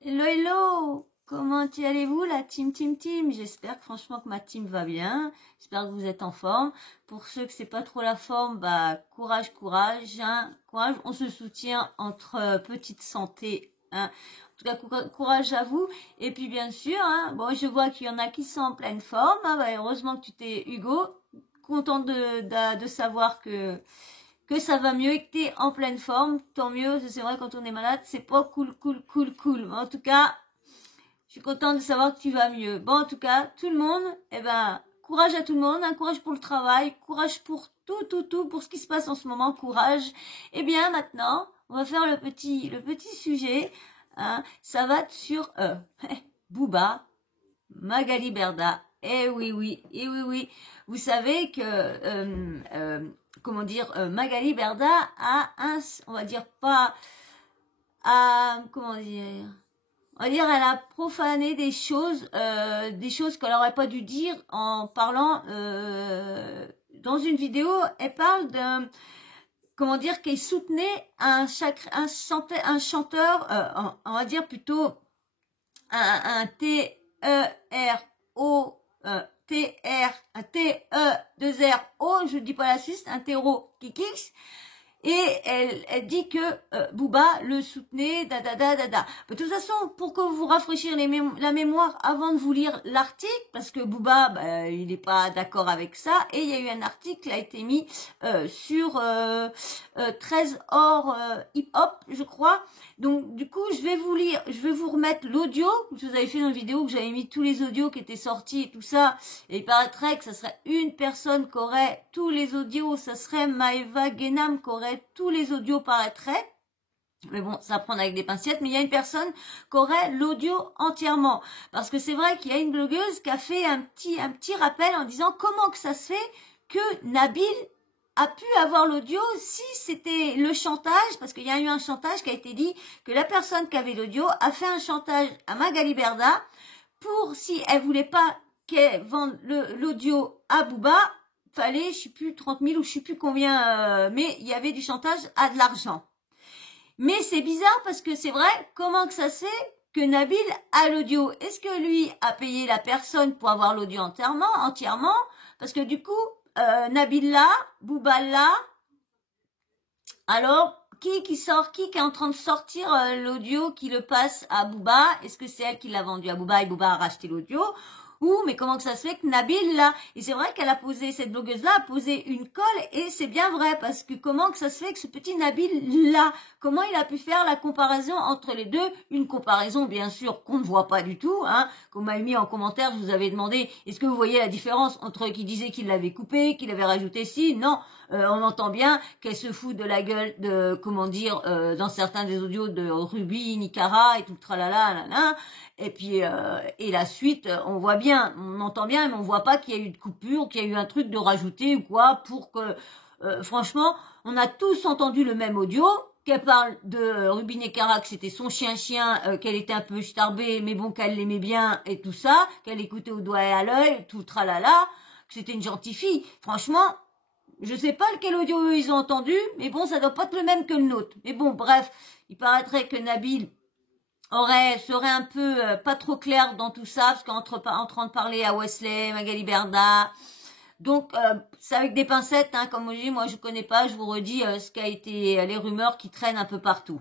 Hello, hello! Comment allez-vous, la team? J'espère que franchement que ma team va bien. J'espère que vous êtes en forme. Pour ceux que c'est pas trop la forme, bah courage, hein, courage. On se soutient entre petite santé, hein. En tout cas, courage à vous. Et puis bien sûr, hein, bon, je vois qu'il y en a qui sont en pleine forme. Hein, bah, heureusement que tu t'es Hugo. Content de savoir que ça va mieux et que t'es en pleine forme, tant mieux. C'est vrai, quand on est malade, c'est pas cool. Mais en tout cas, je suis contente de savoir que tu vas mieux. Bon, en tout cas, tout le monde, eh ben, courage à tout le monde, hein, courage pour le travail, courage pour tout, pour ce qui se passe en ce moment, courage. Eh bien, maintenant, on va faire le petit sujet, hein, ça va être sur, Booba, Magali Berda. Eh oui. Vous savez que, comment dire, Magali Berda a on va dire pas, comment dire, on va dire, elle a profané des choses qu'elle n'aurait pas dû dire en parlant, dans une vidéo, elle parle d'un, comment dire, qu'elle soutenait un chanteur, on va dire plutôt un T-E-R-O, un T-E-2-R-O, je ne dis pas la Suisse, un terreau Kikix. Et elle dit que Booba le soutenait, De toute façon, pour que vous rafraîchir la mémoire avant de vous lire l'article, parce que Booba, il n'est pas d'accord avec ça, et il y a eu un article qui a été mis sur 13 hors hip-hop, je crois. Donc du coup, je vais vous remettre l'audio. Je vous avais fait une vidéo que j'avais mis tous les audios qui étaient sortis et tout ça. Et il paraîtrait que ça serait une personne qui aurait tous les audios, ça serait Maëva Guénam qui aurait tous les audios, paraîtrait. Mais bon, ça prend avec des pincettes, mais il y a une personne qui aurait l'audio entièrement. Parce que c'est vrai qu'il y a une blogueuse qui a fait un petit rappel en disant comment que ça se fait que Nabil a pu avoir l'audio si c'était le chantage, parce qu'il y a eu un chantage qui a été dit que la personne qui avait l'audio a fait un chantage à Magali Berda pour, si elle voulait pas qu'elle vende l'audio à Booba, fallait, je sais plus, 30 000 ou je sais plus combien, mais il y avait du chantage à de l'argent. Mais c'est bizarre parce que c'est vrai, comment que ça se fait que Nabil a l'audio? Est-ce que lui a payé la personne pour avoir l'audio entièrement? Parce que du coup, Nabil là, Booba là, alors qui est en train de sortir l'audio qui le passe à Booba? Est-ce que c'est elle qui l'a vendu à Booba et Booba a racheté l'audio? Mais comment que ça se fait que Nabil là? Et c'est vrai qu'elle a posé, cette blogueuse là a posé une colle, et c'est bien vrai, parce que comment que ça se fait que ce petit Nabil là, comment il a pu faire la comparaison entre les deux? Une comparaison bien sûr qu'on ne voit pas du tout, hein. Qu'on m'a mis en commentaire, je vous avais demandé, est-ce que vous voyez la différence entre qui disait qu'il l'avait coupé, qu'il avait rajouté si? Non. On entend bien qu'elle se fout de la gueule de, comment dire, dans certains des audios de Ruby, Nicara et tout tralala, là. Et puis, et la suite, on voit bien, on entend bien, mais on voit pas qu'il y a eu de coupure, qu'il y a eu un truc de rajouter ou quoi, pour que, franchement, on a tous entendu le même audio, qu'elle parle de Ruby Nekara, que c'était son chien, qu'elle était un peu starbée, mais bon, qu'elle l'aimait bien et tout ça, qu'elle écoutait au doigt et à l'œil, tout tralala, que c'était une gentille fille. Franchement, je sais pas lequel audio ils ont entendu, mais bon, ça doit pas être le même que le nôtre. Mais bon, bref, il paraîtrait que Nabil serait un peu pas trop clair dans tout ça, parce qu'en train de parler à Wesley, Magali Berda. Donc, c'est avec des pincettes, hein, comme je dis, moi je connais pas, je vous redis ce qu'a été les rumeurs qui traînent un peu partout.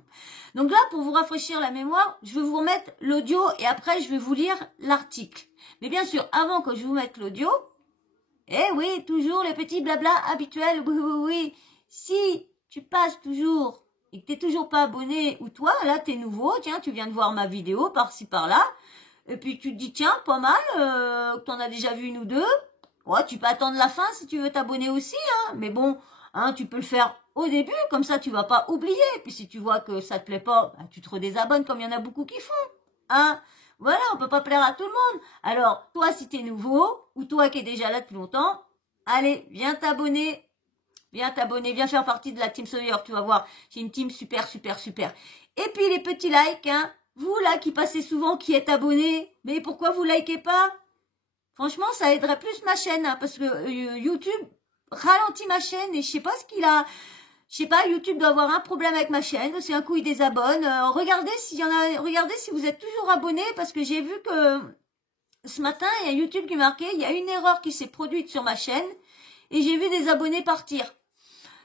Donc là, pour vous rafraîchir la mémoire, je vais vous remettre l'audio et après je vais vous lire l'article. Mais bien sûr, avant que je vous mette l'audio, eh oui, toujours les petits blabla habituels, oui. Si tu passes toujours et que t'es toujours pas abonné, ou toi, là, t'es nouveau, tiens, tu viens de voir ma vidéo par-ci, par-là, et puis tu te dis, tiens, pas mal, que t'en as déjà vu une ou deux, ouais, tu peux attendre la fin si tu veux t'abonner aussi, hein, mais bon, hein, tu peux le faire au début, comme ça tu vas pas oublier, et puis si tu vois que ça te plaît pas, bah, tu te redésabonnes comme il y en a beaucoup qui font, hein. Voilà, on peut pas plaire à tout le monde. Alors, toi, si t'es nouveau, ou toi qui es déjà là depuis longtemps, allez, viens t'abonner, viens faire partie de la team Sawyer, tu vas voir, j'ai une team super. Et puis les petits likes, hein, vous là qui passez souvent, qui êtes abonnés, mais pourquoi vous likez pas? Franchement, ça aiderait plus ma chaîne, hein, parce que YouTube ralentit ma chaîne, et je sais pas ce qu'il a, je sais pas, YouTube doit avoir un problème avec ma chaîne, c'est un coup il désabonne. Regardez s'il y en a, regardez si vous êtes toujours abonné parce que j'ai vu que ce matin, il y a YouTube qui marquait, il y a une erreur qui s'est produite sur ma chaîne et j'ai vu des abonnés partir.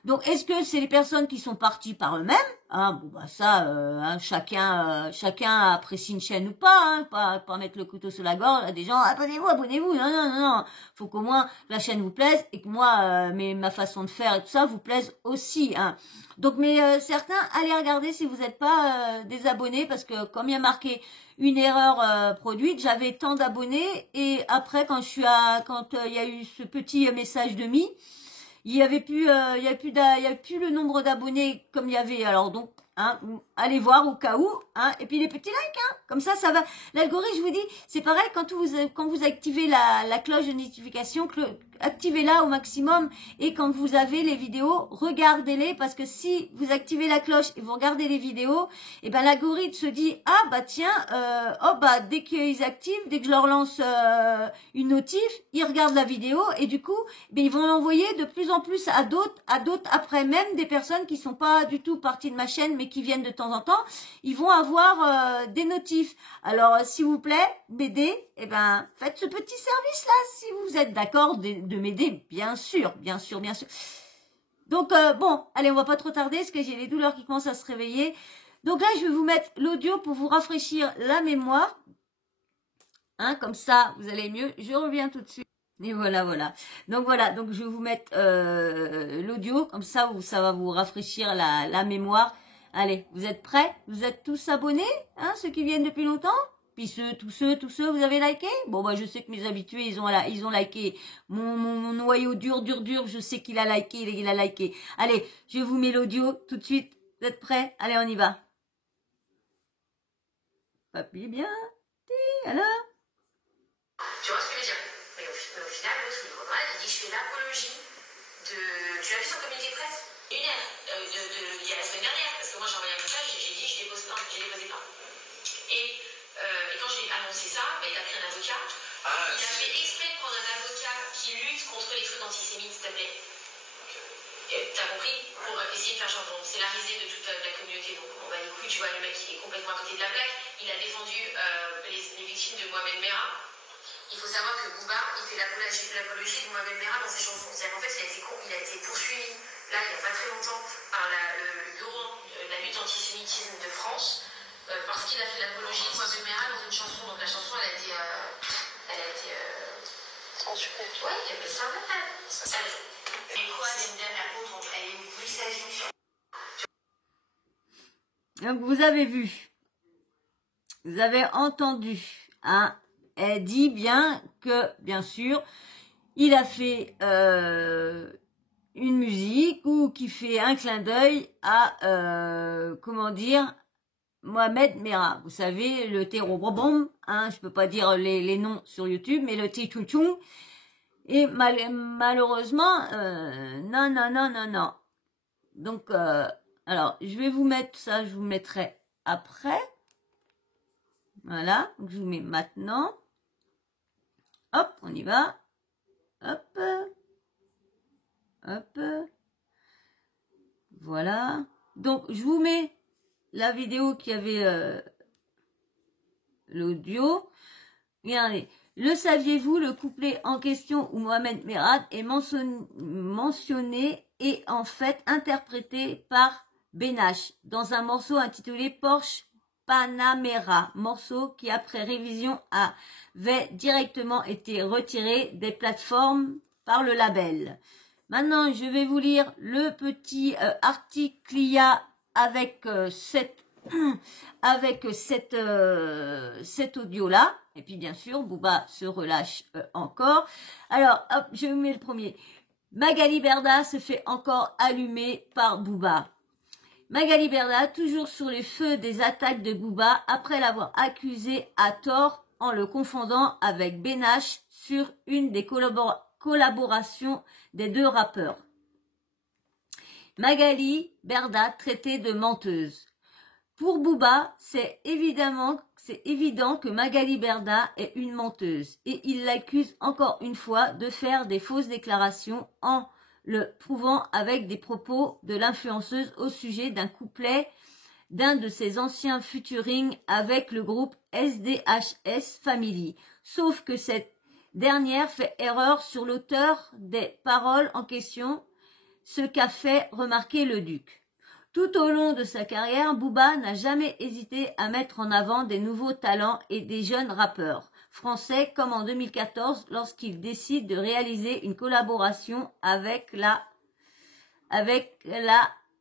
Donc, est-ce que c'est les personnes qui sont parties par eux-mêmes? Bon, bah ça, hein, chacun apprécie une chaîne ou pas, hein, pas mettre le couteau sur la gorge à des gens. Abonnez-vous. Non, non, non, non. Faut qu'au moins la chaîne vous plaise et que moi, ma façon de faire et tout ça vous plaise aussi. Hein. Donc, mais certains, allez regarder si vous n'êtes pas des abonnés parce que comme il y a marqué une erreur produite, j'avais tant d'abonnés et après quand il y a eu ce petit message de mi. Il y avait plus le nombre d'abonnés comme il y avait. Alors donc, hein, allez voir au cas où, hein. Et puis les petits likes, hein. Comme ça va. L'algorithme, je vous dis, c'est pareil quand vous activez la cloche de notification, activez-la au maximum. Et quand vous avez les vidéos, regardez-les parce que si vous activez la cloche et vous regardez les vidéos, et ben l'algorithme se dit ah bah tiens, dès qu'ils activent, dès que je leur lance une notif, ils regardent la vidéo et du coup, ils vont l'envoyer de plus en plus à d'autres après, même des personnes qui sont pas du tout parties de ma chaîne mais qui viennent de temps en temps, ils vont avoir des notifs. Alors s'il vous plaît, m'aider, faites ce petit service là si vous êtes d'accord de m'aider, bien sûr. Donc bon, allez, on va pas trop tarder parce que j'ai les douleurs qui commencent à se réveiller. Donc là, je vais vous mettre l'audio pour vous rafraîchir la mémoire. Hein, comme ça, vous allez mieux. Je reviens tout de suite. Et voilà. Donc je vais vous mettre l'audio, comme ça va vous rafraîchir la mémoire. Allez, vous êtes prêts? Vous êtes tous abonnés, hein, ceux qui viennent depuis longtemps? Puis tous ceux, vous avez liké? Bon, bah, je sais que mes habitués, ils ont liké. Mon noyau dur, je sais qu'il a liké, Allez, je vous mets l'audio tout de suite. Vous êtes prêts? Allez, on y va. Papy, bien. Alors? Tu vois ce que je veux dire? Mais au final, l'autre, il reprend, il dit, je fais l'apologie de... Tu l'as vu sur Communiqué de presse? Il y a la semaine dernière, parce que moi j'ai envoyé un message, j'ai dit, j'ai déposé plainte. Et quand j'ai annoncé ça, il a pris un avocat. Il a fait exprès de prendre un avocat qui lutte contre les trucs antisémites, s'il te plaît. T'as compris? Pour essayer de faire genre, c'est la risée de toute la communauté. Donc, on va les couilles, tu vois, le mec, il est complètement à côté de la plaque. Il a défendu les victimes de Mohamed Merah. Il faut savoir que Booba, il fait l'apologie de Mohamed Merah dans ses chansons. C'est-à-dire qu'en fait, il a été poursuivi, là, il n'y a pas très longtemps, par le bureau de la lutte antisémitisme de France, parce qu'il a fait l'apologie de Mohamed Merah dans une chanson. Donc la chanson, elle a été censurée. Ouais, mais c'est un mal. Mais quoi, Dame la pauvre, elle est où? Il s'agit. Donc vous avez vu, vous avez entendu, hein, elle dit bien que, bien sûr, il a fait une musique ou qui fait un clin d'œil à, Mohamed Merah. Vous savez, le terror, hein, je peux pas dire les noms sur YouTube, mais le tchouchou. Et malheureusement, non. Donc, alors, je vais vous mettre ça, je vous mettrai après. Voilà, donc je vous mets maintenant. Hop, on y va. Hop. Voilà. Donc, je vous mets la vidéo qui avait l'audio. Regardez. Le saviez-vous, le couplet en question où Mohamed Merah est mentionné est en fait interprété par Benache dans un morceau intitulé Porsche Panamera, morceau qui après révision avait directement été retiré des plateformes par le label. Maintenant, je vais vous lire le petit article qu'il y a avec cet audio-là. Et puis, bien sûr, Booba se relâche encore. Alors, hop, je vous mets le premier. Magali Berda se fait encore allumer par Booba. Magali Berda, toujours sur les feux des attaques de Booba, après l'avoir accusé à tort en le confondant avec Benache sur une des collaborations des deux rappeurs. Magali Berda traitée de menteuse. Pour Booba, c'est évident que Magali Berda est une menteuse et il l'accuse encore une fois de faire des fausses déclarations en le prouvant avec des propos de l'influenceuse au sujet d'un couplet d'un de ses anciens featuring avec le groupe SDHS Family. Sauf que cette dernière fait erreur sur l'auteur des paroles en question, ce qu'a fait remarquer le duc. Tout au long de sa carrière, Booba n'a jamais hésité à mettre en avant des nouveaux talents et des jeunes rappeurs français, comme en 2014 lorsqu'il décide de réaliser une collaboration avec la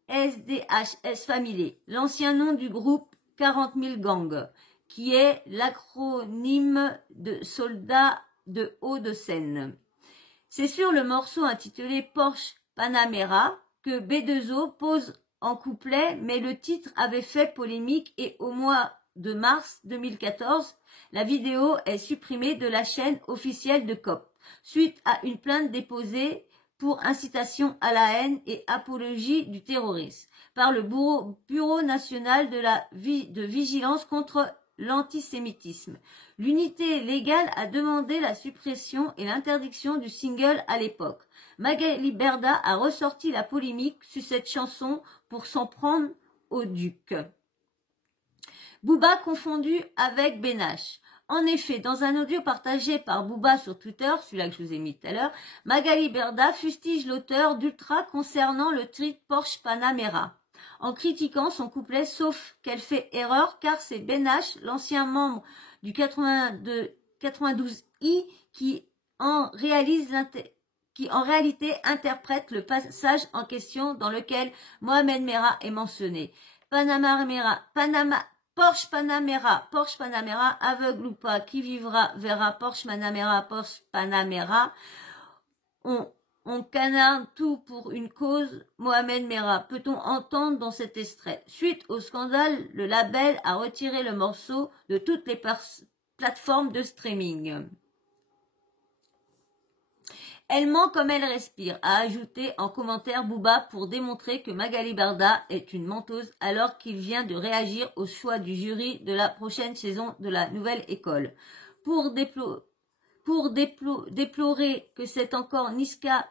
SDHS Family, l'ancien nom du groupe 40 000 Gang, qui est l'acronyme de Soldats de Hauts-de-Seine. C'est sur le morceau intitulé Porsche Panamera que B2O pose en couplet, mais le titre avait fait polémique et au mois de mars 2014, la vidéo est supprimée de la chaîne officielle de COP, suite à une plainte déposée pour incitation à la haine et apologie du terrorisme par le Bureau national de vigilance contre l'antisémitisme. L'unité légale a demandé la suppression et l'interdiction du single à l'époque. Magali Berda a ressorti la polémique sur cette chanson pour s'en prendre au duc. Booba confondu avec Benache. En effet, dans un audio partagé par Booba sur Twitter, celui-là que je vous ai mis tout à l'heure, Magali Berda fustige l'auteur d'Ultra concernant le titre Porsche Panamera, en critiquant son couplet, sauf qu'elle fait erreur car c'est Benache, l'ancien membre du 92i, qui en réalité interprète le passage en question dans lequel Mohamed Merah est mentionné. Porsche Panamera, aveugle ou pas, qui vivra verra Porsche Panamera. On canarde tout pour une cause, Mohamed Merah. Peut-on entendre dans cet extrait? Suite au scandale, le label a retiré le morceau de toutes les plateformes de streaming. Elle ment comme elle respire, a ajouté en commentaire Booba pour démontrer que Magali Berda est une menteuse alors qu'il vient de réagir au choix du jury de la prochaine saison de la nouvelle école. Pour déplorer que c'est encore Niska,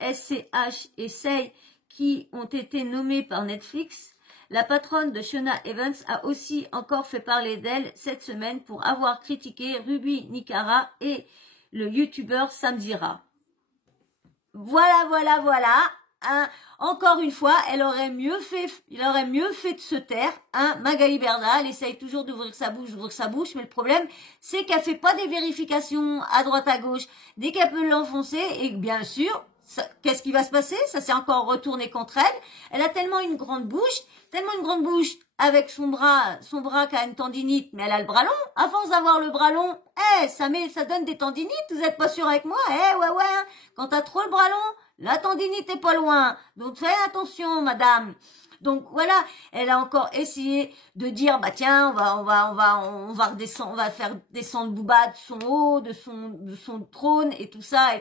SCH et Say qui ont été nommés par Netflix, la patronne de Shona Evans a aussi encore fait parler d'elle cette semaine pour avoir critiqué Ruby Nicara et le youtubeur Samzira. Voilà. Hein. Encore une fois, il aurait mieux fait de se taire. Hein. Magali Berda, elle essaye toujours d'ouvrir sa bouche, mais le problème, c'est qu'elle fait pas des vérifications à droite à gauche. Dès qu'elle peut l'enfoncer, et bien sûr, qu'est-ce qui va se passer? Ça s'est encore retourné contre elle. Elle a tellement une grande bouche, avec son bras qui a une tendinite, mais elle a le bras long. À force d'avoir le bras long, ça donne des tendinites. Vous êtes pas sûr avec moi? Ouais. Quand t'as trop le bras long, la tendinite est pas loin. Donc faites attention, madame. Donc voilà, elle a encore essayé de dire bah tiens, on va redescendre, on va faire descendre Booba de son haut, de son trône et tout ça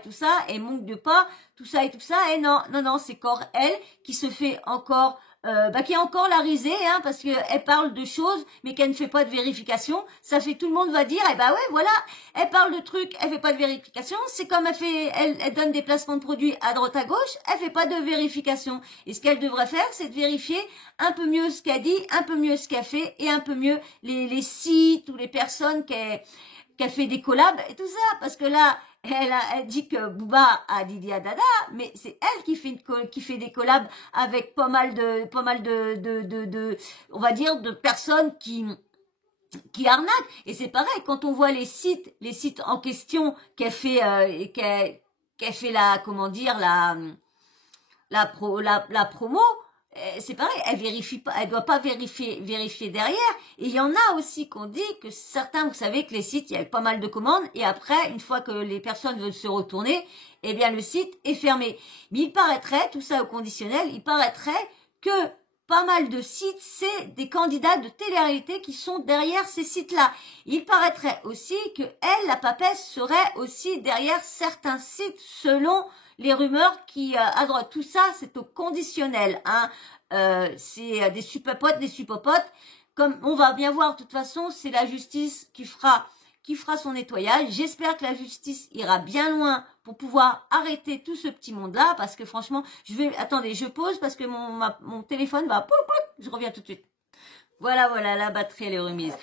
et manque de pas, tout ça et non, c'est encore elle qui se fait encore qui est encore la risée, hein, parce qu'elle parle de choses, mais qu'elle ne fait pas de vérification. Ça fait, tout le monde va dire, voilà, elle parle de trucs, elle fait pas de vérification. C'est comme elle donne des placements de produits à droite à gauche, elle fait pas de vérification. Et ce qu'elle devrait faire, c'est de vérifier un peu mieux ce qu'elle dit, un peu mieux ce qu'elle fait, et un peu mieux les sites ou les personnes qu'elle fait des collabs et tout ça, parce que là, elle dit que Booba a Didi Dada, mais c'est elle qui fait des collabs avec pas mal de on va dire de personnes qui arnaquent. Et c'est pareil quand on voit les sites en question qu'elle fait la promo. C'est pareil, elle vérifie pas, elle doit pas vérifier derrière. Et il y en a aussi qu'on dit que certains, vous savez que les sites, il y a pas mal de commandes et après, une fois que les personnes veulent se retourner, eh bien le site est fermé. Mais il paraîtrait, tout ça au conditionnel, il paraîtrait que pas mal de sites, c'est des candidats de télé-réalité qui sont derrière ces sites-là. Il paraîtrait aussi que elle, la papesse, serait aussi derrière certains sites selon les rumeurs qui à droite. Tout ça, c'est au conditionnel. Hein. C'est des superpotes. Comme on va bien voir, de toute façon, c'est la justice qui qui fera son nettoyage. J'espère que la justice ira bien loin pour pouvoir arrêter tout ce petit monde-là, parce que franchement, attendez, je pose parce que mon téléphone va, je reviens tout de suite. Voilà, la batterie, elle est remise.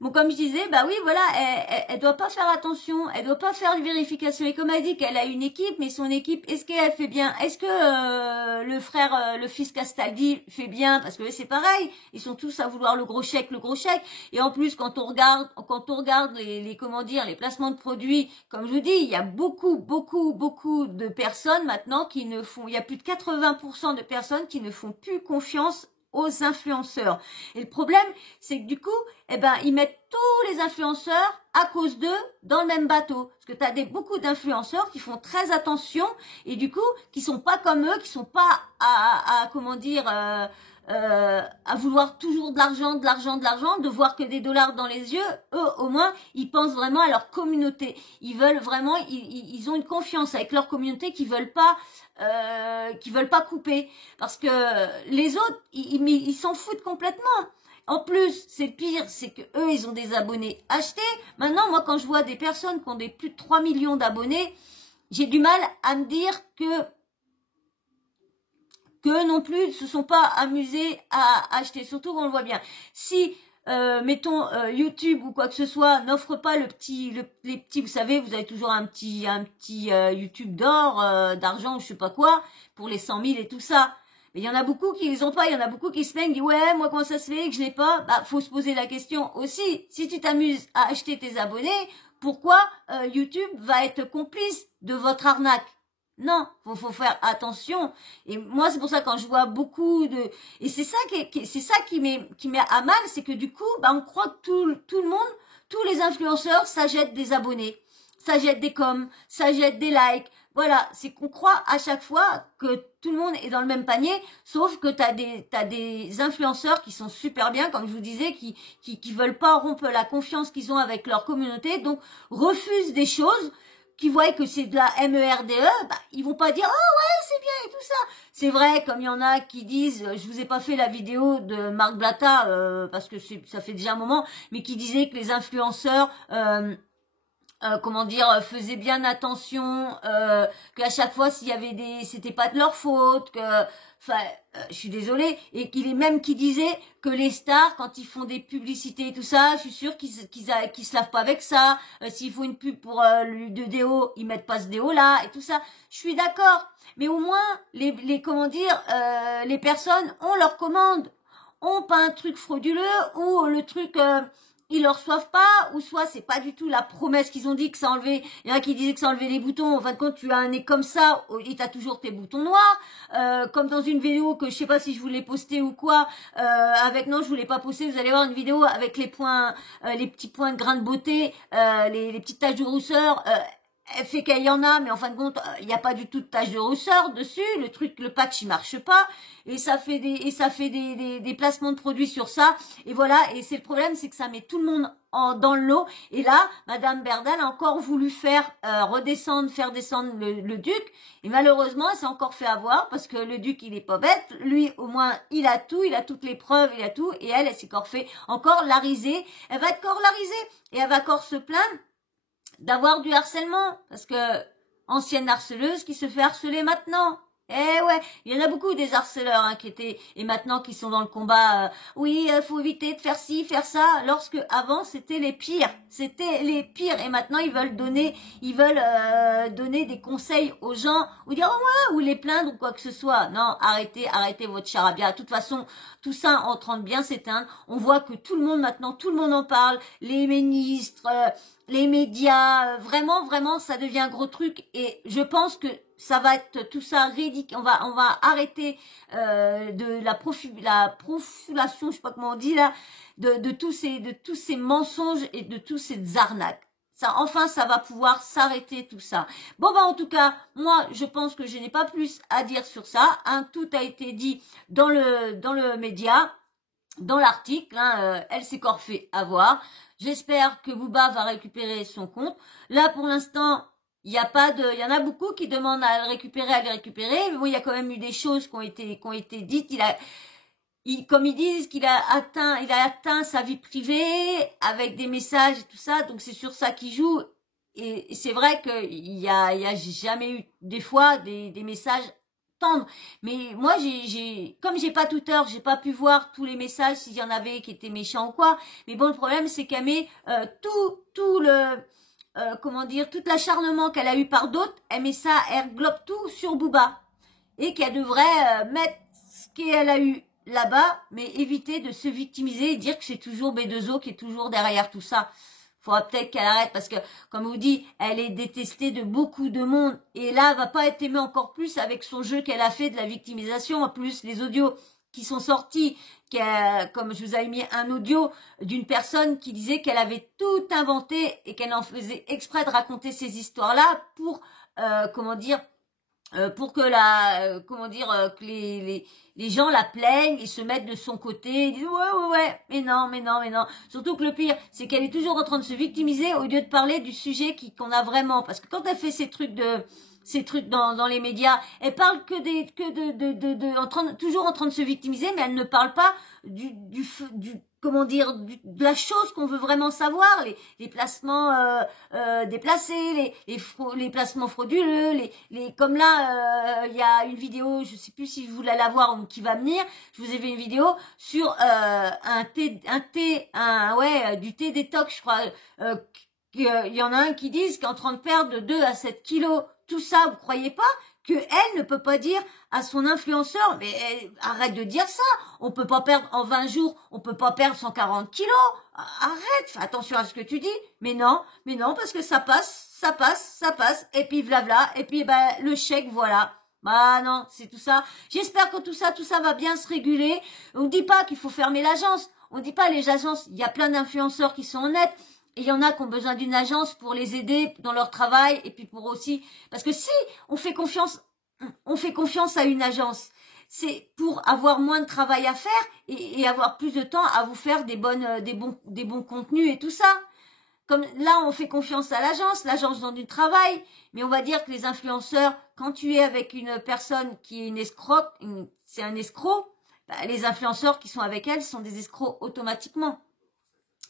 Bon, comme je disais, bah oui, voilà, elle doit pas faire attention, elle doit pas faire de vérification. Et comme elle dit qu'elle a une équipe, mais son équipe, est-ce qu'elle fait bien? Est-ce que le frère, le fils Castaldi fait bien? Parce que c'est pareil, ils sont tous à vouloir le gros chèque. Et en plus, quand on regarde les comment dire, les placements de produits, comme je vous dis, il y a beaucoup de personnes maintenant qui ne font, il y a plus de 80% de personnes qui ne font plus confiance aux influenceurs. Et le problème, c'est que du coup, ils mettent tous les influenceurs à cause d'eux dans le même bateau. Parce que tu as beaucoup d'influenceurs qui font très attention et du coup, qui sont pas comme eux, qui sont pas à vouloir toujours de l'argent, de voir que des dollars dans les yeux. Eux, au moins, ils pensent vraiment à leur communauté. Ils veulent vraiment, ils ont une confiance avec leur communauté qui veulent pas couper. Parce que les autres, ils s'en foutent complètement. En plus, c'est pire, c'est que eux, ils ont des abonnés achetés. Maintenant, moi, quand je vois des personnes qui ont des plus de 3 millions d'abonnés, j'ai du mal à me dire que non plus ne se sont pas amusés à acheter. Surtout quand on le voit bien. Si, mettons, YouTube ou quoi que ce soit n'offre pas les petits, vous savez, vous avez toujours un petit YouTube d'or, d'argent, je sais pas quoi, pour les 100 000 et tout ça. Mais il y en a beaucoup qui les ont pas, il y en a beaucoup qui se plaignent, disent ouais, moi comment ça se fait que je l'ai pas? Bah, faut se poser la question aussi. Si tu t'amuses à acheter tes abonnés, pourquoi YouTube va être complice de votre arnaque? Non, faut faire attention. Et moi, c'est pour ça quand je vois beaucoup de, et c'est ça qui met à mal, c'est que du coup, on croit que tout le monde, tous les influenceurs, ça jette des abonnés, ça jette des coms, ça jette des likes. Voilà, c'est qu'on croit à chaque fois que tout le monde est dans le même panier, sauf que t'as des influenceurs qui sont super bien, comme je vous disais, qui veulent pas rompre la confiance qu'ils ont avec leur communauté, donc refusent des choses, qui voient que c'est de la MERDE, ils vont pas dire « Oh ouais, c'est bien et tout ça ». C'est vrai, comme il y en a qui disent, je vous ai pas fait la vidéo de Marc Blatta, parce que ça fait déjà un moment, mais qui disait que les influenceurs... faisaient bien attention, qu'à chaque fois s'il y avait c'était pas de leur faute, je suis désolée, et qui disait que les stars, quand ils font des publicités et tout ça, je suis sûre qu'ils se lavent pas avec ça, s'il faut une pub pour de déo, ils mettent pas ce déo là, et tout ça, je suis d'accord, mais au moins, les personnes ont leur commande, ont pas un truc frauduleux, ou le truc... ils le reçoivent pas, ou soit c'est pas du tout la promesse qu'ils ont dit que ça enlevait. Il y en a qui disaient que ça enlevait les boutons. En fin de compte, tu as un nez comme ça et t'as toujours tes boutons noirs. Comme dans une vidéo que je sais pas si je voulais poster ou quoi. Non, je voulais pas poster. Vous allez voir une vidéo avec les points, les petits points de grains de beauté, les petites taches de rousseur. Elle fait qu'il y en a, mais en fin de compte, il n'y a pas du tout de tache de rousseur dessus. Le patch, il marche pas. Et ça fait des placements de produits sur ça. Et voilà. Et c'est le problème, c'est que ça met tout le monde dans le lot. Et là, Madame Berdal a encore voulu faire descendre le duc. Et malheureusement, elle s'est encore fait avoir parce que le duc, il est pas bête. Lui, au moins, il a tout. Il a toutes les preuves, il a tout. Et elle s'est encore larisée. Elle va être encore larisée. Et elle va encore se plaindre d'avoir du harcèlement, parce que ancienne harceleuse qui se fait harceler maintenant. Eh ouais, il y en a beaucoup des harceleurs qui étaient et maintenant qui sont dans le combat. Oui, faut éviter de faire ci, faire ça. Lorsque avant c'était les pires, et maintenant ils veulent donner des conseils aux gens ou dire oh ouais ou les plaindre ou quoi que ce soit. Non, arrêtez votre charabia. De toute façon, tout ça en train de bien s'éteindre. On voit que tout le monde en parle. Les ministres. Les médias, vraiment, ça devient un gros truc et je pense que ça va être tout ça ridicule. On va arrêter de la profulation, je sais pas comment on dit là, de tous ces mensonges et de tous ces arnaques. Ça va pouvoir s'arrêter tout ça. Bon en tout cas, moi je pense que je n'ai pas plus à dire sur ça. Tout a été dit dans le média, dans l'article. Elle s'est encore fait avoir. J'espère que Booba va récupérer son compte. Là, pour l'instant, il y en a beaucoup qui demandent à le récupérer, Mais bon, il y a quand même eu des choses qui ont été dites. comme ils disent qu'il a atteint sa vie privée avec des messages et tout ça, donc c'est sur ça qu'il joue. Et c'est vrai qu'il y a jamais eu des fois des messages tendres. Mais moi, comme j'ai pas toute heure, j'ai pas pu voir tous les messages s'il y en avait qui étaient méchants ou quoi. Mais bon, le problème, c'est qu'elle met tout le comment dire, tout l'acharnement qu'elle a eu par d'autres, elle met ça, elle globe tout sur Booba. Et qu'elle devrait mettre ce qu'elle a eu là-bas, mais éviter de se victimiser et dire que c'est toujours B2O qui est toujours derrière tout ça. Faudra peut-être qu'elle arrête parce que, comme vous dit, elle est détestée de beaucoup de monde. Et là, elle va pas être aimée encore plus avec son jeu qu'elle a fait de la victimisation. En plus, les audios qui sont sortis, comme je vous avais mis un audio d'une personne qui disait qu'elle avait tout inventé et qu'elle en faisait exprès de raconter ces histoires-là pour, comment dire, pour que que les gens la plaignent et se mettent de son côté, et disent ouais, mais non. Surtout que le pire, c'est qu'elle est toujours en train de se victimiser au lieu de parler du sujet qu'on a vraiment. Parce que quand elle fait ces trucs dans les médias, elle parle toujours en train de se victimiser, mais elle ne parle pas de la chose qu'on veut vraiment savoir, les placements déplacés, les placements frauduleux, les comme là il y a une vidéo, je sais plus si vous voulez la voir ou qui va venir, je vous ai fait une vidéo sur du thé détox, je crois, il y en a un qui disent qu'en train de perdre de 2 à 7 kilos, tout ça, vous croyez pas que elle ne peut pas dire à son influenceur, mais arrête de dire ça, on peut pas perdre en 20 jours, on peut pas perdre 140 kilos, arrête, fais attention à ce que tu dis, mais non, parce que ça passe, et puis blabla, et puis le chèque, voilà. Bah non, c'est tout ça. J'espère que tout ça va bien se réguler. On dit pas qu'il faut fermer l'agence, on dit pas les agences, il y a plein d'influenceurs qui sont honnêtes, et il y en a qui ont besoin d'une agence pour les aider dans leur travail et puis pour aussi, parce que si on fait confiance à une agence, c'est pour avoir moins de travail à faire et avoir plus de temps à vous faire des bons contenus et tout ça. Comme là, on fait confiance à l'agence donne du travail, mais on va dire que les influenceurs, quand tu es avec une personne qui est une escroc, c'est un escroc, les influenceurs qui sont avec elle sont des escrocs automatiquement.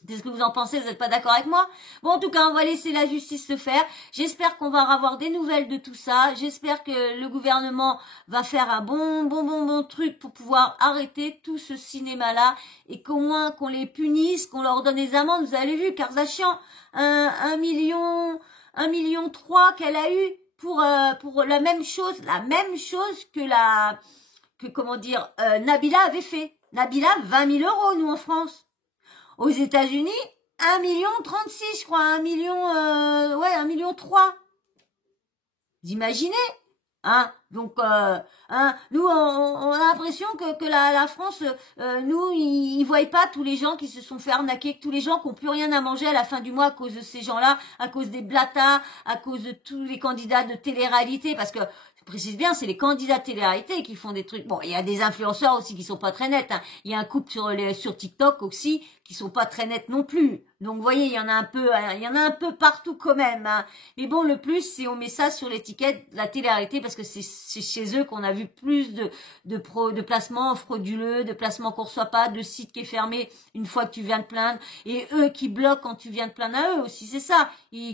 Qu'est-ce que vous en pensez? Vous n'êtes pas d'accord avec moi? Bon, en tout cas, on va laisser la justice se faire. J'espère qu'on va avoir des nouvelles de tout ça. J'espère que le gouvernement va faire un bon truc pour pouvoir arrêter tout ce cinéma-là et qu'au moins qu'on les punisse, qu'on leur donne des amendes. Vous avez vu, Kardashian, 1 million 3 qu'elle a eu pour la même chose que Nabila avait fait. Nabila, 20 000 €, nous, en France. Aux États-Unis, 1,36 je crois, 1 million 3. Vous imaginez? Hein? Donc, nous, on a l'impression que la France, nous, ils voient pas tous les gens qui se sont fait arnaquer, tous les gens qui n'ont plus rien à manger à la fin du mois à cause de ces gens-là, à cause des blatas, à cause de tous les candidats de télé-réalité, parce que, je précise bien, c'est les candidats de télé-réalité qui font des trucs. Bon, il y a des influenceurs aussi qui sont pas très nets. Hein. Il y a un couple sur TikTok aussi qui sont pas très nets non plus. Donc, vous voyez, il y en a un peu partout quand même. Hein. Mais bon, le plus, c'est on met ça sur l'étiquette de la télé-réalité parce que c'est chez eux qu'on a vu plus de placements frauduleux, de placements qu'on reçoit pas, de sites qui est fermé une fois que tu viens de plaindre, et eux qui bloquent quand tu viens de plaindre à eux aussi, c'est ça.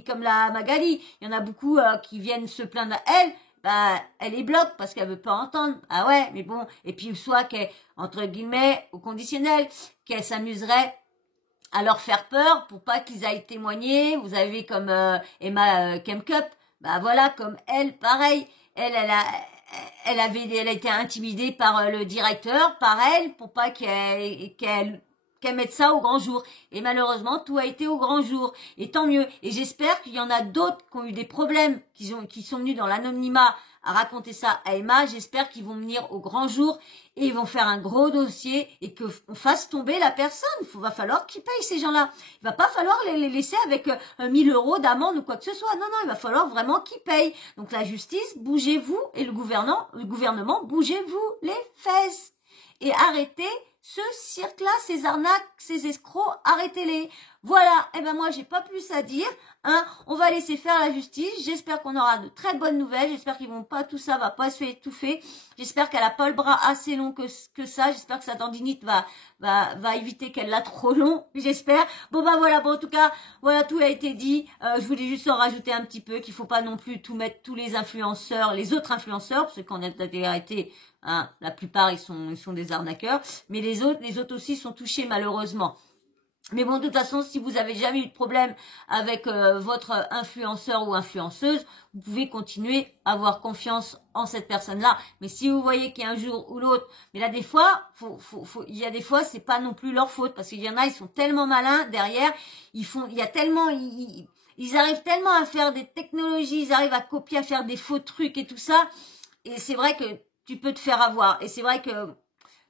Comme la Magali, il y en a beaucoup qui viennent se plaindre à elle. Elle les bloque parce qu'elle veut pas entendre. Ah ouais, mais bon. Et puis, soit qu'elle, entre guillemets, au conditionnel, qu'elle s'amuserait à leur faire peur pour pas qu'ils aillent témoigner. Vous avez comme Emma Kemkup, voilà, comme elle, pareil. Elle a été intimidée par le directeur, par elle, pour pas qu'elle mette ça au grand jour. Et malheureusement, tout a été au grand jour. Et tant mieux. Et j'espère qu'il y en a d'autres qui ont eu des problèmes, qui sont venus dans l'anonymat à raconter ça à Emma. J'espère qu'ils vont venir au grand jour et ils vont faire un gros dossier et qu'on fasse tomber la personne. Il va falloir qu'ils payent ces gens-là. Il va pas falloir les laisser avec 1 000 € d'amende ou quoi que ce soit. Non, il va falloir vraiment qu'ils payent. Donc la justice, bougez-vous, et le gouvernement, bougez-vous les fesses. Et arrêtez ce cirque-là, ces arnaques, ces escrocs, arrêtez-les. Voilà, et ben moi j'ai pas plus à dire, hein. On va laisser faire la justice. J'espère qu'on aura de très bonnes nouvelles. J'espère qu'ils vont pas, tout ça va pas se faire étouffer. J'espère qu'elle a pas le bras assez long que ça. J'espère que sa tendinite va éviter qu'elle l'a trop long. J'espère. Bon ben voilà, bon en tout cas, voilà, tout a été dit. Je voulais juste en rajouter un petit peu qu'il faut pas non plus tout mettre tous les influenceurs, les autres influenceurs, parce qu'en télé-réalité, hein, la plupart ils sont des arnaqueurs, mais les autres aussi sont touchés malheureusement. Mais bon, de toute façon, si vous avez jamais eu de problème avec votre influenceur ou influenceuse, vous pouvez continuer à avoir confiance en cette personne-là. Mais si vous voyez qu'il y a un jour ou l'autre, mais là des fois, il y a des fois, c'est pas non plus leur faute parce qu'il y en a, ils sont tellement malins derrière, il y a tellement, ils arrivent tellement à faire des technologies, ils arrivent à copier, à faire des faux trucs et tout ça. Et c'est vrai que tu peux te faire avoir. Et c'est vrai que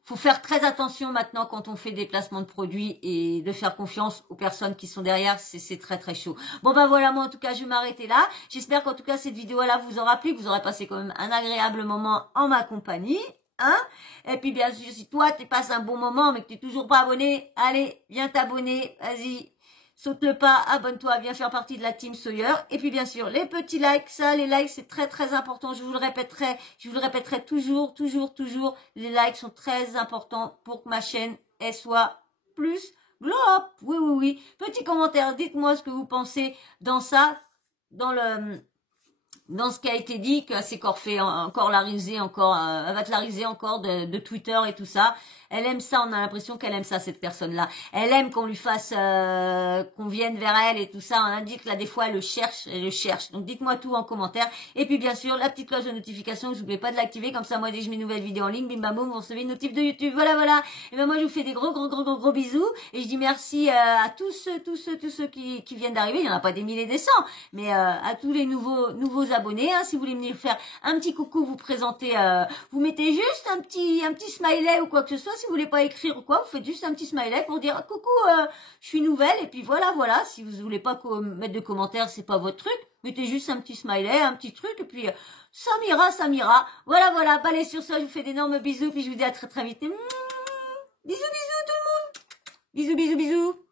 faut faire très attention maintenant quand on fait des placements de produits et de faire confiance aux personnes qui sont derrière, c'est très très chaud. Bon ben voilà, moi en tout cas je vais m'arrêter là. J'espère qu'en tout cas cette vidéo là vous aura plu, que vous aurez passé quand même un agréable moment en ma compagnie. Hein? Et puis bien sûr, si toi tu passes un bon moment mais que tu n'es toujours pas abonné, allez, viens t'abonner, vas-y. Saute le pas, abonne-toi, viens faire partie de la team Sawyer. Et puis bien sûr, les petits likes, ça, les likes, c'est très très important. Je vous le répéterai toujours. Les likes sont très importants pour que ma chaîne, elle soit plus glow up. Oui. Petit commentaire, dites-moi ce que vous pensez dans ça, dans ce qui a été dit, que c'est encore la risée, elle va te la riser encore de Twitter et tout ça. Elle aime ça, on a l'impression qu'elle aime ça, cette personne-là. Elle aime qu'on lui fasse, qu'on vienne vers elle et tout ça. On a dit que là, des fois, elle le cherche. Donc, dites-moi tout en commentaire. Et puis, bien sûr, la petite cloche de notification, n'oubliez pas de l'activer. Comme ça, moi, dès que je mets une nouvelle vidéo en ligne, bim bam boum, vous recevez une notif de YouTube. Voilà. Et ben, moi, je vous fais des gros bisous. Et je dis merci à tous ceux qui viennent d'arriver. Il n'y en a pas des milliers et des cents. Mais, à tous les nouveaux abonnés, hein. Si vous voulez venir faire un petit coucou, vous présenter, vous mettez juste un petit smiley ou quoi que ce soit. Si vous voulez pas écrire ou quoi, vous faites juste un petit smiley pour dire coucou, je suis nouvelle. Et puis voilà. Si vous voulez pas mettre de commentaires, c'est pas votre truc. Mettez juste un petit smiley, un petit truc. Et puis ça m'ira. Voilà. Allez, sur ça, je vous fais d'énormes bisous. Puis je vous dis à très très vite. Bisous tout le monde. Bisous.